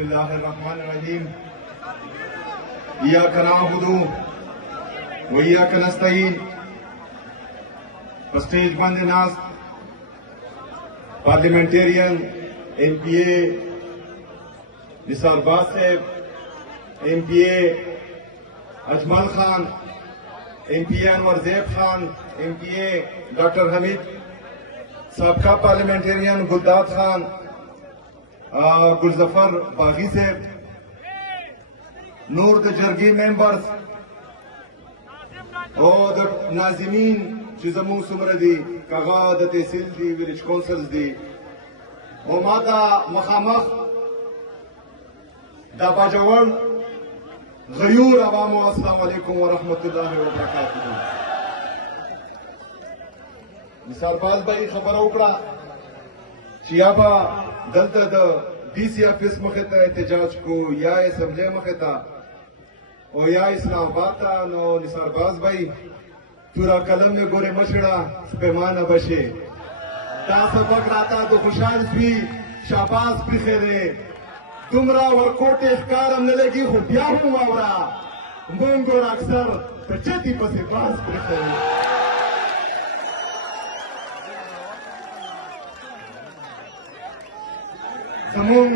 الله الرحمن الرحیم ایاک نعبد و ایاک نستعین स्टेज बंद नाज parliamentarian MPA Nisar बाज साहब, MPA अजमल खान, MPA अनवर ज़ैब खान, MPA डॉक्टर हमीद, सबका पार्लियामेंटेरियन गुलदाद खान, गुलजफर बागी साहब, नूर द जरगी मेंबर्स और द नाज़िमीन چې زموږ څومره دي کاغه د تحصیل دي ویلیج کونسلز دي او ما ته مخامخ دا باجوړ غیور عوامو السلام علیکم ورحمت الله وبرکاته. نثار باز بھائی خبره وکړه چې یا به دلته د DC افیس مخې ته احتجاج کو یا اسمبلی مخې ته او یا اسلام آباد ته. نو نثار باز بھائی تورا قلم میں گورے مشڑا پیمانہ بشے دا سبق راتا تو خوشحال سوی شاباز پریخیرے تمرا ورکوٹ اخکارم نلگی خو بیا ہوں آورا مونگور اکثر تچتی پسی باز پریخیرے زمون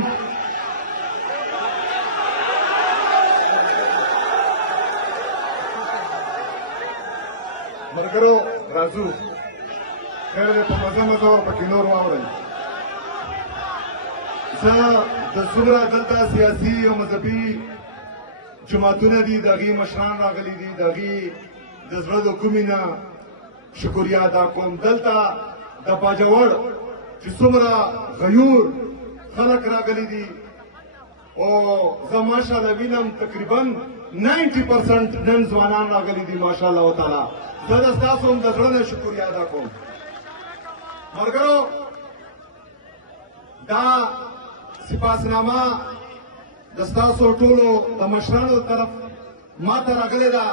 مرګرو راځو خیر په مزه مزه پکې نور واورئ. زه د څومره دلته سیاسي او مذهبي جماعتونه دي د هغې مشران راغلي دي د هغې د زړه د کومې نه شکریه ادا کوم. دلته د باجوړ چې څومره غیور خلک راغلي دي او زه ماشاءالله وینم تقریبا 90% نن ځوانان راغلي دي ماشاءالله تعالی. زه د ستاسو هم د زړه نه شکریه ادا کوم. ملګرو دا سپاسنامه د ستاسو ټولو د مشرانو طرف ما ته راغلې ده.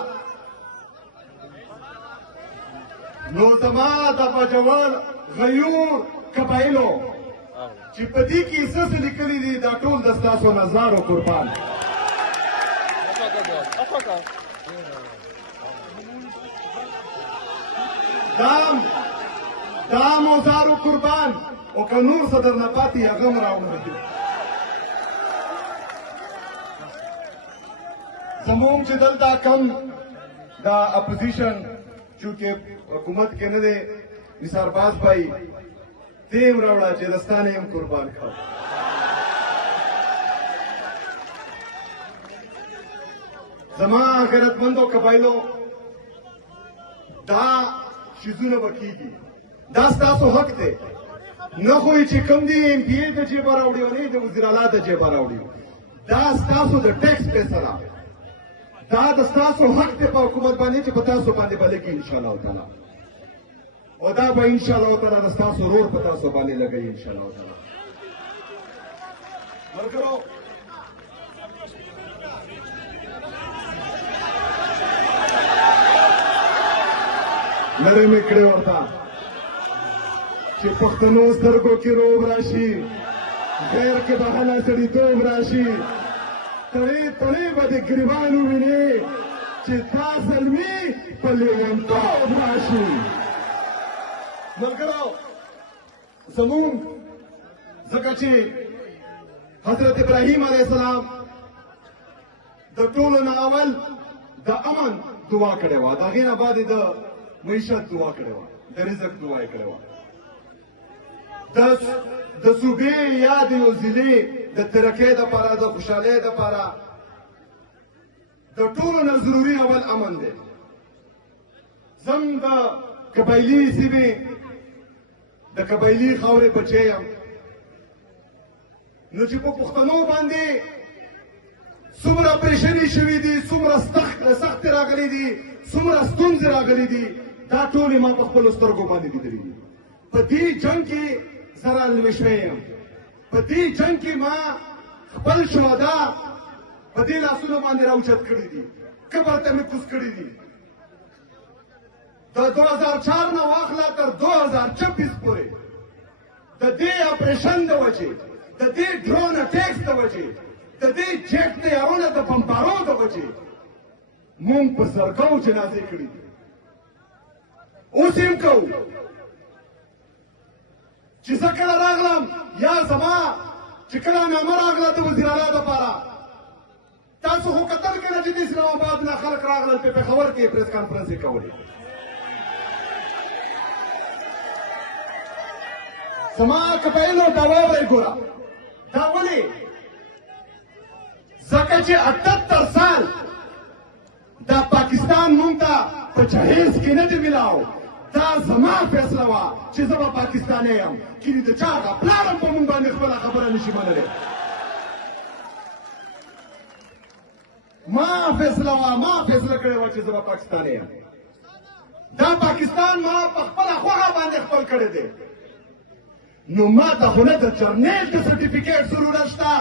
نو زما د باجوړ غیور قبایلو چې په دې کې څه څه لیکلي دي دا ټول د ستاسو نظارو قربان. دام اوزارو قربان او که نور صدر نه پاتې هغه هم راوړي. زموږ چې دلته کم دا اپوزیشن چونکې حکومت کې نه دی نثار باز بھائی دې هم راوړه چې دستانې هم قربان کړه. زما غیرتمندو قبایلو دا شیزونه وکیږي دا ستاسو حق دی. نه خو چې کوم دی MPA د جیبه راوړي او نه د وزیر اعلی د جیبه راوړي. دا ستاسو د ټیکس پیسه ده. دا د ستاسو حق دی په حکومت باندې چې په تاسو باندې به لګي انشاءالله تعالی او دا به انشاءالله تعالی د ستاسو رور په تاسو باندې لګي انشاءالله تعالی. ملګرو لرې مې کړې ورته چې پښتنو سترګو کې روب راشي غیر کې بهانه سړیتوب راشي تړې تړې به د ګریوان ووینې چې تا زلمي په لیونتوب راشي. ملګرو زمونږ ځکه چې حضرت ابراهیم علیه السلام د ټولو نه اول د امن دعا کړې وه د هغې نه بعد د معیشت دعا کړې وه د رزق دعا یې کړې وه د صوبې یا د یو ضلعې د ترقۍ دپاره د خوشحالۍ دپاره د ټولو نه ضروري اول امن دی. زم د قبایلي سیمې د قبایلي خاورې بچی یم نو چې په پښتنو باندې څومره پریشاني شوي دي څومره سختې راغلي دي څومره ستونزې راغلي دي دا ټولې ما په خپلو سترګو باندې لیدلي دي. په دې جنګ کې زه رالوی شوی یم. په دې جنګ کې ما خپل شهدا په دې لاسونو باندې راوچت کړي دي قبر ته مې کوز کړي دي. د 2004 نه واخله تر 2026 پورې د دې اپریشن د وجې د دې ډرون اټیکس د وجې د دې جیټ تیارونه د بمبارو د وجې مونږ په زرګو جنازې کړي دي اوس هم کوو چې زه کله راغلم یا زما چې کله نامه راغله د وزیر اعلی دپاره تاسو خو کتل کنه چې د اسلام آباد نه خلک راغلل په پېښور کې پریس کانفرنس یې کولې زما قبایلو دا واورئ ګوره دا ولې ځکه چې 78 سال دا پاکستان مونږ ته په جهیز کې نه دی ملاو دا زما فیصله وه چې زه به پاکستانی یم کینې د چا هغه پلار هم په مونږ باندې خپله خبره نشي منلی ما فیصله وه ما فیصله کړې وه چې زه به پاکستانی یم دا پاکستان ما په خپله خوښه باندې خپل کړی دی نو ما ته خو نه د جرنیل د سرټیفیکیټ ضرورت شته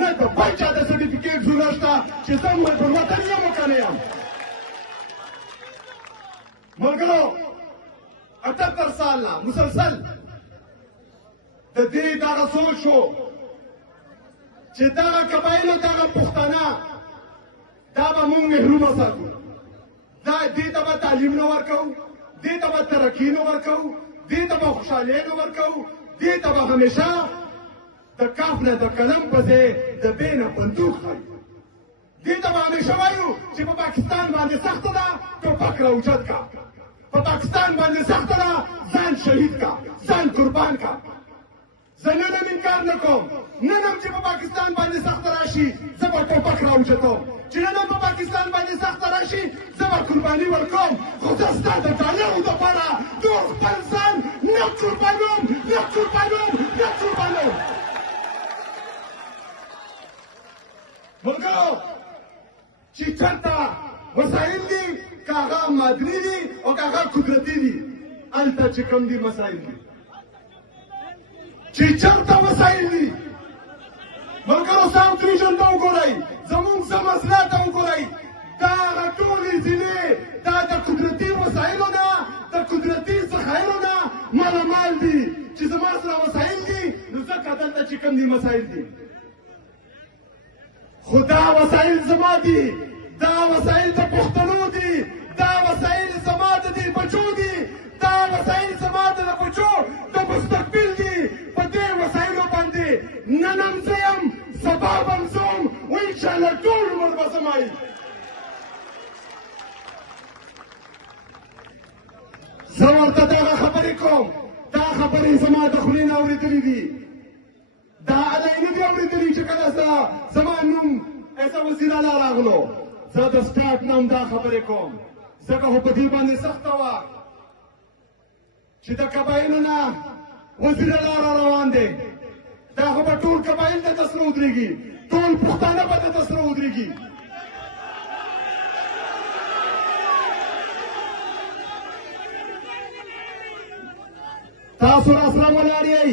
نه د بل چا د سرټیفیکیټ ضرورت شته چې زه پر وطن یم او که نه یم ملګرو 78 سال نه مسلسل د دې دغه سوچ و چې دغه قبایلو دغه پښتانه دا به مونږ محرومه ساتو دې ته به تعلیم نه ورکوو دې ته به ترقي نه ورکوو دې ته به خوشحالۍ نه ورکوو دې ته به همیشه د کاف نه د قلم په ځای د بې نه بندوق ښایو دې ته به همیشه وایو چې په پاکستان باندې سخته ده ټوپک راوچت کا په پاکستان باندې سخته ده ځان شهید کا ځان قربان کا زه نن هم انکار نه کوم نن هم چې په پاکستان باندې سخته راشي زه به ټوپک راوچتوم چې نن هم په پاکستان باندې سخته راشي زه به قرباني ورکوم خو زه ستا د ډالرو دپاره نور خپل ځان نه قربانوم نه قربانوم نه قربانوم ملګرو چې چېرته وسایل دي که هغه مادني دي او که هغه قدرتي دي هلته چې کوم دي مسایل دي چې چېرته وسایل دي ملګرو ساوت ریژن ته وګورئ زمونږ مسله ته وګورئ دا هغه ټولې ضلعې دا د قدرتي وسایلو نه د قدرتي ذخایرو نه مالامال دي چې زما سره وسایل دي نو ځکه دلته چې کوم دي مسایل دي خو دا وسایل زما دي دا وسایل د پښتنو دي دا وسایل زما د دې بچو دي دا وسایل زما د بچو د مستقبل دي په دې وسایلو باندې نن هم زه یم سبا به هم زه وم و انشاءالله ټول عمر به زما وي زه ورته دغه خبرې کوم دا خبرې زما د خولې نه اورېدلې دي دا علی نه دي اورېدلي چې کله زما نوم ایسه وزیر اعلی راغلو زه د سټارټ نه هم دا خبرې کوم ځکه خو په دې باندې سخته وه چې د قبایلو نه وزیر اعلی را روان دی دا خو به ټول قبایل ته سره ودرېږي ټول پښتانه به ته سره ودرېږي تاسو راسره ولاړ یئ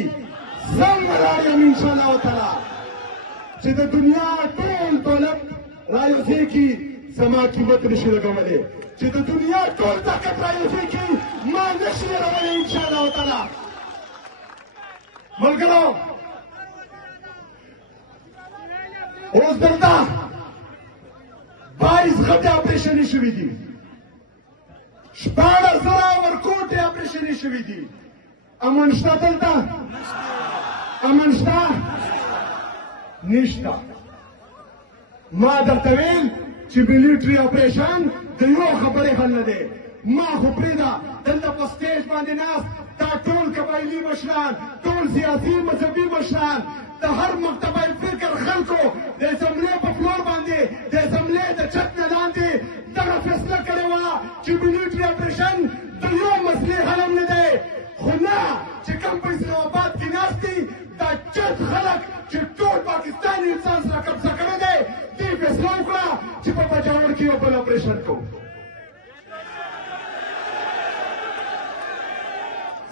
زه هم ولاړ یم انشاءالله تعالی چې د دنیا ټول دولت را یو ځای کي زما قیمت نشي لګولی چې د دنیا ټول طاقت را یو ځای کي ما نشي لګولی انشاءالله تعالی ملګرو اوس دلته 22 غټې اپریشنې شوي دي 14,000 ورکوټې اپریشنې شوي دي امن شته دلته امن شته نشته ما درته ویل چې ملیټري اپریشن د یو خبرې حل نه دی ما خو پرېږده دلته په سټیج باندې ناست دا ټول قبایلي مشران ټول سیاسي مذهبي مشران د هر مکتبه فکر خلکو د اسمبلې په فلور باندې د اسمبلې د چت نه لاندې دغه فیصله کړې وه چې ملیټري اپریشن د یو مسلې حل هم نه دی خو نه چې کوم په اسلام آباد کې ناست دي دا چت خلک چې ټول پاکستان انسان سره قبضه کړی دی دې فیصله وکړه چې په پېښور کې یو بل اپریشن کوو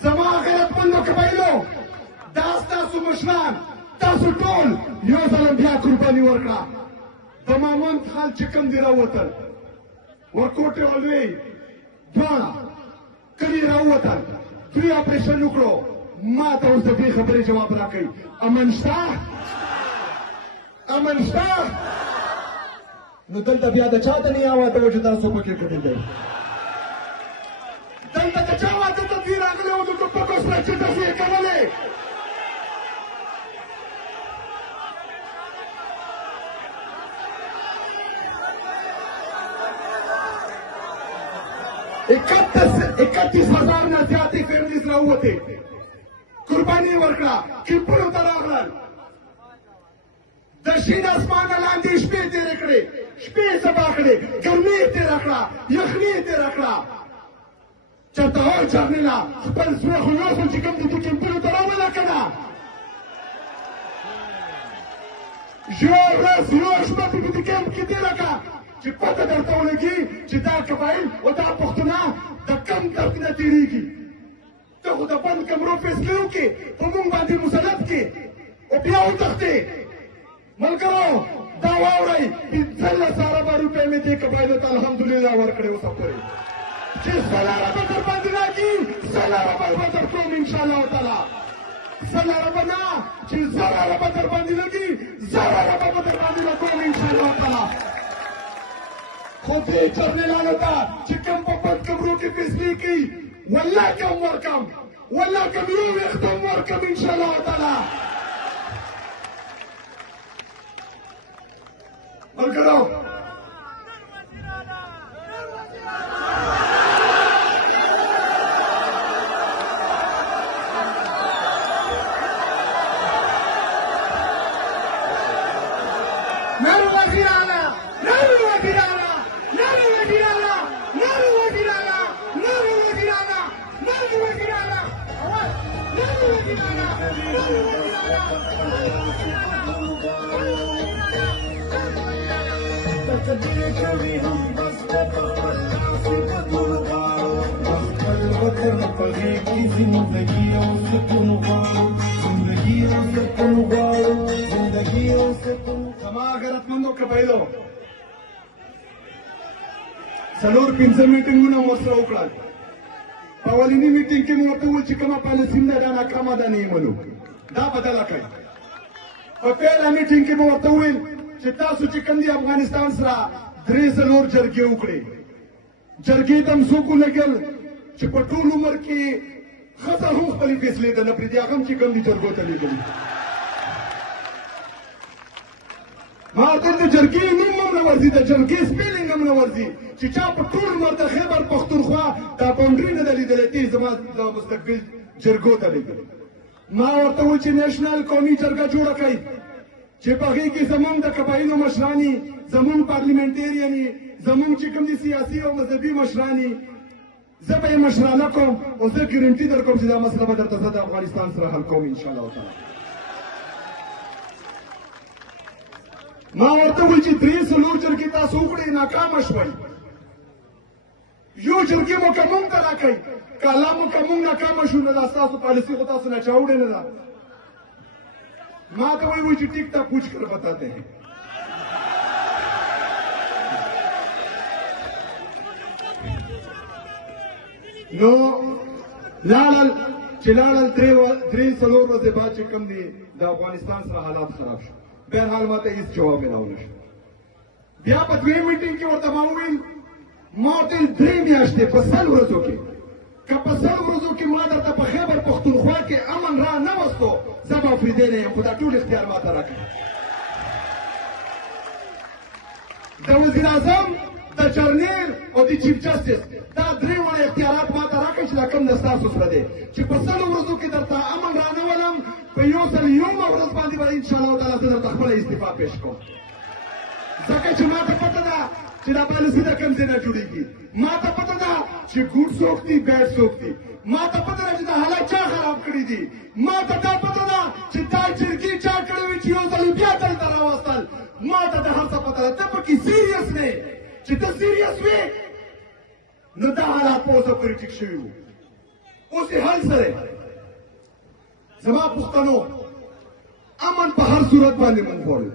زما غیرتمندو قبایلو دا ستاسو مشران تاسو ټول یو ځل بیا قرباني ورکړه د مامند خال چې کوم دي راووتل ورکوټې ولوی دواړه کلي راووتل دوی اپریشن وکړو ما ته اوس د دې خبرې جواب راکوي امن شته امن شته نو دلته بیا د چا ته نه یاواته و چې تاسو پکې کتل دی دلته د چا واده ته دوی راغلی و د ټوپکو سره چې تاسو یې کولې اکتیس ہزار نه زیاتې فیملیز راووتې قرباني یې ورکړه کیمپونو ته راغلل د شین اسمانه لاندې شپې تېرې کړې شپې سبا کړې ګرمي یې تېره کړه یخني یې تېره کړه چېرته هو جرنیله خپل زوی خو یوسو چې کوم دي تو کیمپونو ته راوله که نه یوه ورځ یوه شپه په دې کیمپ کې تېره کړه چې پته درته ولګي چې دا قبایل او دا پښتونه د کم درد نه تېرېږي ته خو د بند کمرو فیصلې وکړې په موږ باندې مسلط کې او بیا وتښتې ملګرو دا واورئ 15,000 روپۍ مې دې قبایلو ته الحمدلله ورکړې اوسه پورې چې سله ربه در باندې راکړي سله ربه به در کوم انشاءالله تعالی سله ربه نه چې زره ربه در باندې لګي زره ربه به در باندې لګوم انشاءالله تعالی خو دې جرنیلانو ته چې کوم په بد کمرو کې فیصلې کوي والله کم ورکم والله کم یو ویښته هم ورکم انشاءالله تعالی ملګرو زما غیرتمندو قبایلو څلور پنځه میټینګونه مو ورسره وکړل په اولني میټینګ کې مو ورته وویل چې کومه پالیسي ده دا ناکامه ده نه یې منو دا بدله کړئ په پیله میټینګ کې مو ورته وویل چې تاسو چې کوم دي افغانستان سره 3 جرګې وکړې جرګې ته هم څوک ولګېل چې په ټول عمر کې ښځه هم خپلې فیصلې ته نه پرېږدي هغه هم چې کوم دي جرګو ته لېږلي ما ورته د جرګې نوم هم نه ورځي د جرګې سپیلنګ هم نه ورځي چې چا په ټول عمر د خیبر پښتونخوا دا باونډري نه ده لیدلی ته زما د مستقبل جرګو ته لېږلي ما ورته وویل چې نیشنل قومي جرګه جوړه کړئ چې په هغې کې زموږ د قبایلو مشرانې زموږ پارلیمنټیرین زموږ چې کوم دي سیاسي او مذهبي مشرانې زه به یې مشرانه کوم او زه ګرنټي در کوم چې دا مسله به درته زه د افغانستان سره حل کوم انشاءالله تعالی ما ورته وویل چې 3 جرګې تاسو وکړئ ناکامه شوئ یو جرګې مو که موږ ته راکئ که الله مو که موږ ناکامه شو نو دا ستاسو پالیسي خو تاسو نه چا وړې نه ده ما ته وایي چې ټیک ټاک پوچھ کر بتاتے ہیں نو لاړل چې لاړل 3 ورځې بعد چې کوم دي د افغانستان سره حالات خراب شو بهرحال ما ته هېڅ جواب یې راونه شو بیا په دویم میټینګ کې ورته ما وویل ما ورته ویل 3 میاشتې په 100 ورځو کې که په 100 ورځو کې ما درته په خیبر پښتونخوا کې امن را نه وستو زه به افریدی نه یم خو دا ټول اختیار ما ته راکړي د وزیر اعظم د جرنیل او د چیف جسټس دا 3 وړه اختیارات ما ته راکړئ چې دا کوم د ستاسو سره دی چې په 100 ورځو کې درته امن را نه ولم په 101 ورځ باندې به انشاءالله تعالی زه درته خپله استعفا پیش کوم ځکه چې ما ته پته ده چې دا پالیسي د کوم ځای نه جوړېږي ما ته پته ده چې ګوډ څوک دي بیډ څوک دي ما ته پته ده چې دا حالات چا خراب کړي دي ما ته دا پته ده چې دا جرګې چا کړې وي چې یو ځل بیا دلته راوستل ما ته د هر څه پته ده ته پکې سیریس نه چې ته سیریس وې نو دا حالات په اوسه پورې ټیک شوي وو اوس یې حل سره زما پښتنو امن په هر صورت باندې من غواړي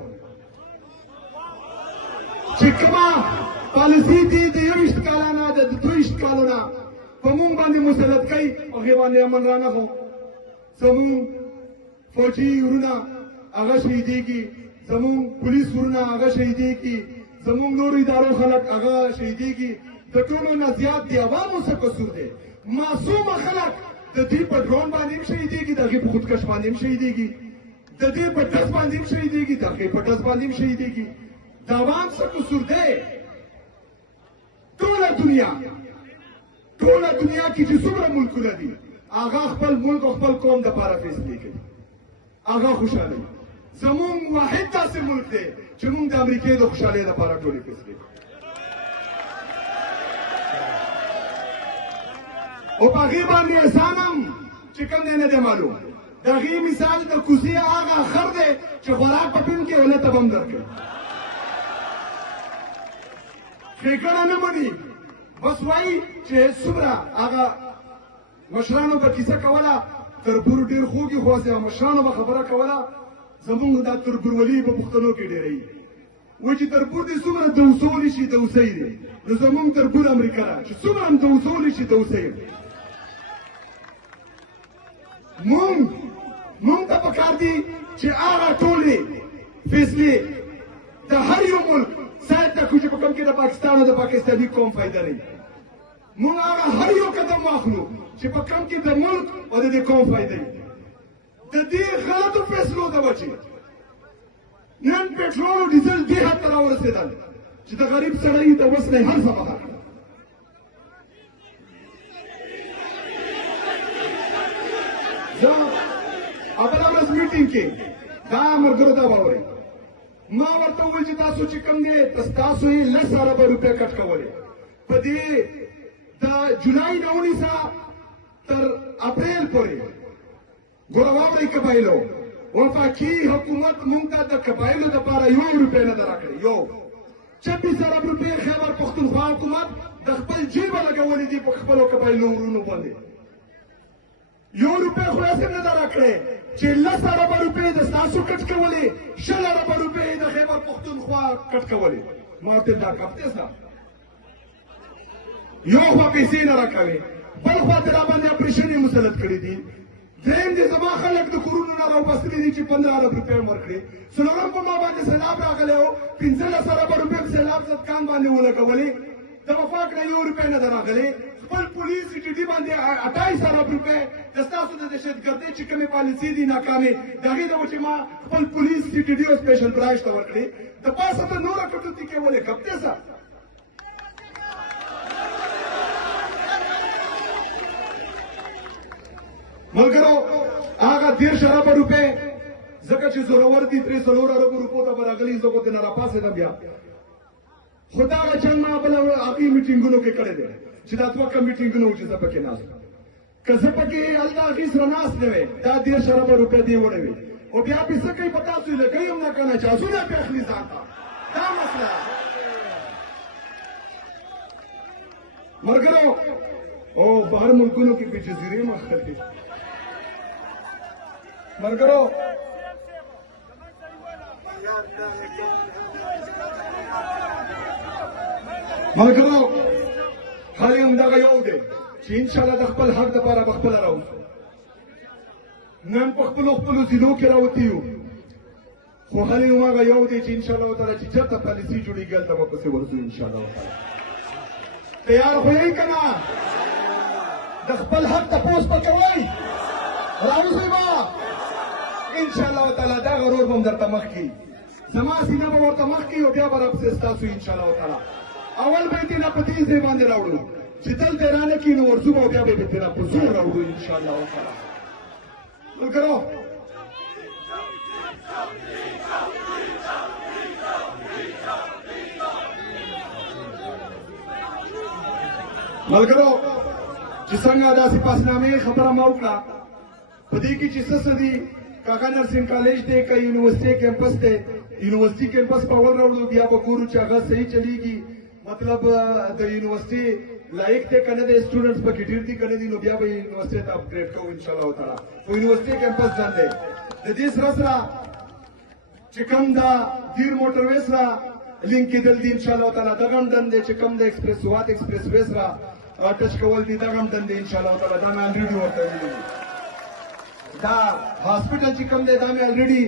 چې کومه پالیسي دي د 21 کاله نه د 22 کالو نه په موږ باندې مسلط کوي هغې باندې امن را نه خو زموږ فوجي ورونه هغه شهیدېږي زمون پولیس ورونه هغه شهیدېږي، زمون نور ادارو خلک هغه شهیدېږي. د ټولو نه زیات د عوامو څه قصور دی؟ معصومه خلک د دې په ډرون باندې هم شهیدېږي، د هغې په خودکش باندې هم شهیدېږي، د دې په ډز باندې هم شهیدېږي، د هغې په ډز باندې هم شهیدېږي. د عوام څه قصور دی؟ ټوله دنیا کې چې څومره ملکونه دي هغه خپل ملک او خپل قوم دپاره فیصلې کوي، هغه خوشحاله وي. زمونږ واحد داسې ملک دی چې مونږ د امریکې د خوشحالۍ دپاره ټولې فیصلې کوو. او په هغې باندې احسان هم چې کوم دی نه دی معلوم. د هغې مثال د کوڅې هغه خر دی چې خوراک په پین کې ونه ته به هم درکوي، ښېګڼه نه مني، بس وایي چې څومره هغه مشرانو به کیسه کوله، تربور ډېر خوږ خو هسې مشرانو به خبره کوله. زمونږ دا تربورولي په پښتنو کې ډېره وي، وایي چې تربور دې څومره دوسولی شي دوسی دی. نو زمونږ تربور امریکا ده چې څومره هم دوسولی شي دوسی دی. مونږ ته پکار دي چې هغه ټولې فیصلې د هر یو ملک ساید ته کړو چې په کوم کې د پاکستان او د پاکستاني قوم فایده نه وي. مونږ هغه هر یو قدم واخلو چې په کوم کې د ملک او د دې قوم فایده وي. د دې غلطو فیصلو ته بچي نن پټرول او ډیزل دې حد ته راورسېدل چې د غریب سړی د وس نه هر څه بهر کړه. زه بله ورځ میټینګ کې دا ملګرو ته واورئ، ما ورته وویل چې تاسو چې کوم دی تاسو یې 10 اربه روپۍ کټ کولې په دې د جولای نه ونیسه تر اپریل پورې. ګوره واورئ قبایلو، وفاقي حکومت مونږ ته د قبایلو دپاره 1 روپۍ نه ده راکړې. 26 ارب روپۍ خیبر پښتونخوا حکومت د خپل جیبه لګولې دي په خپلو قبایلو ورونو باندې. 1 روپۍ خو هسې نه ده راکړې چې 10 اربه روپۍ د ستاسو کټ کولې، 20 اربه روپۍ د خیبر پښتونخوا کټ کولې. ما ورته دا کپتې سه یو خوا پیسې نه راکوې، بل خوا ته را باندې اپریشن یې مسلط کړي دي. درېیم دې زما خلک د کورونو نه راوبستلي دي چې 15 ارب روپۍ هم ورکړي. څلورم په ما باندې سیلاب راغلی و، 15 اربه روپۍ په سیلاب زدکان باندې ولګولې. د وفاق نه 1 روپۍ نه ده راغلې. خپل پولیس ټي ډي باندې 28 ارب روپۍ د ستاسو د دهشتګردۍ چې کومې پالیسۍ دي ناکامې، د هغې د وجې ما خپل پولیس ټي ډي او سپیشل برانچ ته ورکړې. د پاسه ته نوره کټوتي کې ولې کپتې سه ملګرو هغه 13 اربه روپۍ ځکه چې زورور دي 3 اربو روپو ته به راغلي، زه خو ترې نه راپاڅېدم بیا. خو دا هغه جنګ ما بله هغې میټینګونو کې کړی دی چې دا 2 کم میټینګونه وو چې زه پکې ناست وم. که زه پکې هلته هغې سره ناست نه وی، دا 13 اربه روپۍ دې وړی وي. او بیا پې څه کوي په تاسو یې لګوي هم نه که نه، جازونه پې اخلي ځان ته. دا مسله ملګرو او بهر ملکونو کې پې جزیرې هم اخلي. ملګرو حال یې همدغه یو دی چې انشاءالله د خپل حق دپاره به خپله راوځو. نن په خپلو ځینو کې راوتي یو، خو حال یې هماغه یو دی چې انشاءالله تعالی چې چېرته پالیسي جوړېږي هلته به پسې ورځو انشاءالله تعالی. تیار خو یې که نه؟ د خپل حق تپوس به کوئ؟ راوځئ به انشاءالله تعالی. دا غرور به هم درته مخ کړي، زما سینه به ورته مخ کړي او بیا به راپسې ستاسو انشاءالله تعالی. اول به یې تېنه په دې ځای باندې راوړو چې دلته یې رانه کړي، نو ورځو به او بیا به یې تېنه په زور راوړو انشاءالله تعالی. ملګرو چې څنګه داسې پاسنامې خبره ما وکړه، په دې کې چې څه دي، کاکا نرسنګ کالج دی که یونیورسټي کیمپس دی. یونیورسټي کیمپس په اول راوړو، بیا به ګورو چې هغه صحیح چلیږي، مطلب د یونیورسټي لایق دی که نه دی، سټوډنټس پکې ډېر دي که نه دي، نو بیا به یې یونیورسټي ته اپګریډ کوو انشاءالله تعالی. خو یونیورسټي کیمپس ځان دی. د دې سره چې کوم دا دیر موټروې سره لینک کېدل دي انشاءالله تعالی، دغه هم دند دی چې کوم د ایکسپریس سوات ایکسپریس وې سره ټچ کول دي، دغه هم دند دی انشاءالله تعالی. دا مې الریډي ورته ویلي دي. دا هاسپټل چې کوم دی دا مې الریډي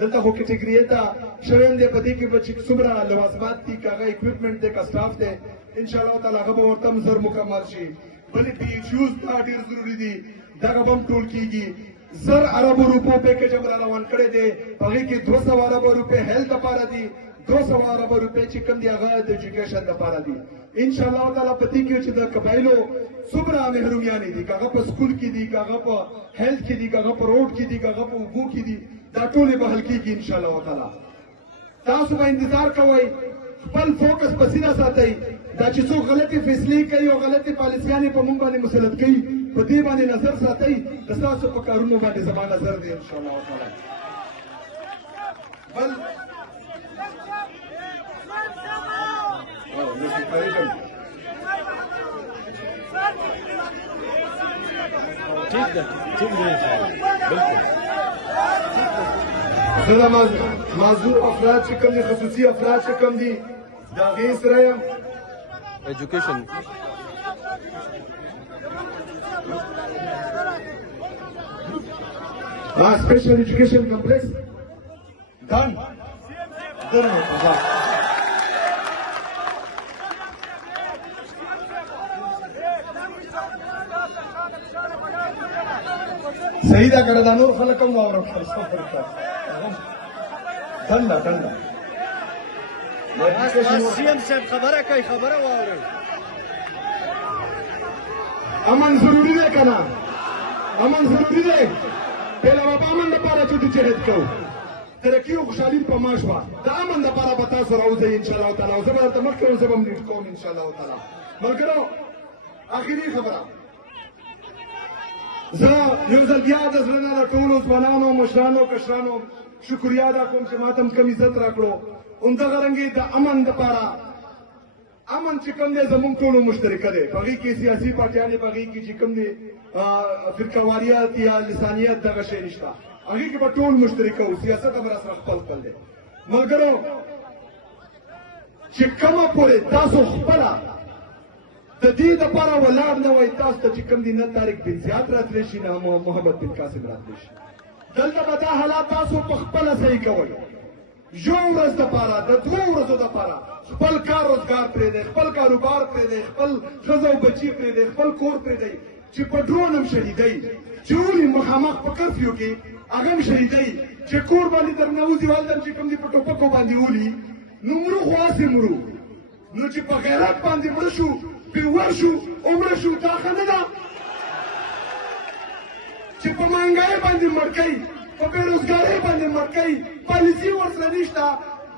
دلته خو کټګري ته شویم دی په دې کې به چې څومره لوازمات دي که هغه اکوپمنټ دی که سټاف دی انشاءالله تعالی هغه به ورته هم زر مکمل شي بلې پی ایچ یوز دا ډېر ضروري دي دغه به هم ټول کېږي 1000 اربو روپو پیکیج هم را روان کړی دی په هغې کې 200 اربو روپۍ هیلث دپاره دي 200 اربو روپۍ چې کوم دي هغه د ایجوکیشن دپاره دي انشاءالله تعالی په دې کې چې د قبایلو څومره محرومیانې دي که هغه په سکول کې دي که هغه په هیلث کې دي که هغه په روډ کې دي که هغه په اوبو کې دي دا ټولې به حل کېږي انشاءالله تعالی تاسو به انتظار کوئ خپل فوکس په سیده ساتئ دا چې څوک غلطې فیصلې کوي او غلطې پالیسیانې په موږ باندې مسلط کوي په دې باندې نظر ساتئ د ستاسو په کارونو باندې زما نظر دی انشاءالله تعالی بل ٹھیک ہے بالکل زه معذور افراد چې کوم دي خصوصي افراد چې کوم دي د هغې سره یم ایجوکیشن special education complex done صحیح ده کنه دا نور خلک هم واورم ټنډه سیم صاحب خبره کوي خبره واورئ امن ضروري دی کنه امن ضروري دی پهله به په امن دپاره چې جهاد کوو ترقي او خوشحالي په ما شوه د امن دپاره به تاسو راوځئ انشاءالله تعالی او زه به درته مخکې وم زه به هم لیډ کوم انشاءالله تعالی ملګرو آخري خبره زه یو ځل بیا د زړه نه د ټولو ځوانانو مشرانو کشرانو شکریا ادا کوم چې ما ته هم کم عزت راکړو همدغه رنګې د امن دپاره امن چې کوم دی زموږ ټولو مشترکه دی په هغې کې سیاسي پارټیانې په هغې کې چې کوم دی فرقهواریت یا لسانیت دغه شی نشته هغې کې به ټول مشترکه وو سیاست به راسره خپل کړل دی ملګرو چې کومه پورې تاسو خپله د دې دپاره ولاړ نه وای تاسو ته چې کوم دي نه طارق بن زیاد راتلی شي نه محمد بن قاسم راتلی شي دلته به دا حالات تاسو په خپله صحیح کوئ یو ورځ دپاره د 2 ورځو دپاره خپل کار روزګار پرېږدئ خپل کاروبار پرېږدئ خپل ښځه او بچي پرېږدئ خپل کور پرېږدئ چې په ډرون هم شهیدئ چې ولي مخامخ په کرفیو کې هغه هم شهیدئ چې کور باندې درنه وځي هلته هم چې کوم دي په ټوپکو باندې ولي نو مرو خو هسې مرو نو چې په غیرت باندې مړه شو پیور شو عمره شو دا ښه نه ده چې په مهنګۍ باندې مړ کوي په بېروزګارۍ باندې مړ کوي پالیسي ورسره نشته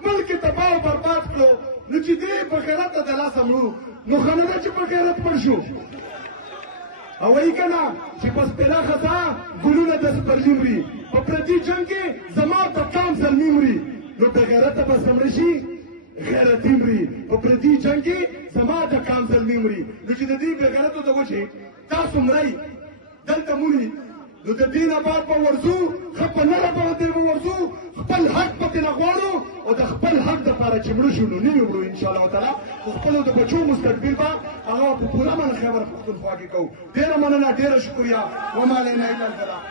ملک یې تباه او برباد کړو نو چې دې په غیرته د لاسه مړو نو ښه نه ده چې په غیرت مړ شو او وایي که نه چې په سپېره خزا ګلونه د سپرلي مري په پردي جنګ کې زما په کام زلمي مري نو بې غیرته به څه مړه شي غیرتي مري په پردي جنګ کې زما د کام زلمي مري نو چې د دې بې غیرتو د وجې تاسو مرئ دلته مري نو د دې نه بعد به ورځو ښه په نره باندې به ورځو خپل حق پکې نه غواړو او د خپل حق دپاره چې مړه شو نو نه یې وړو انشاءالله تعالی خو خپلو د بچو مستقبل به هغه په پوره معنی خیبر پښتونخوا کې کوو ډېره مننه ډېره شکریا وما علینا الا البلاغ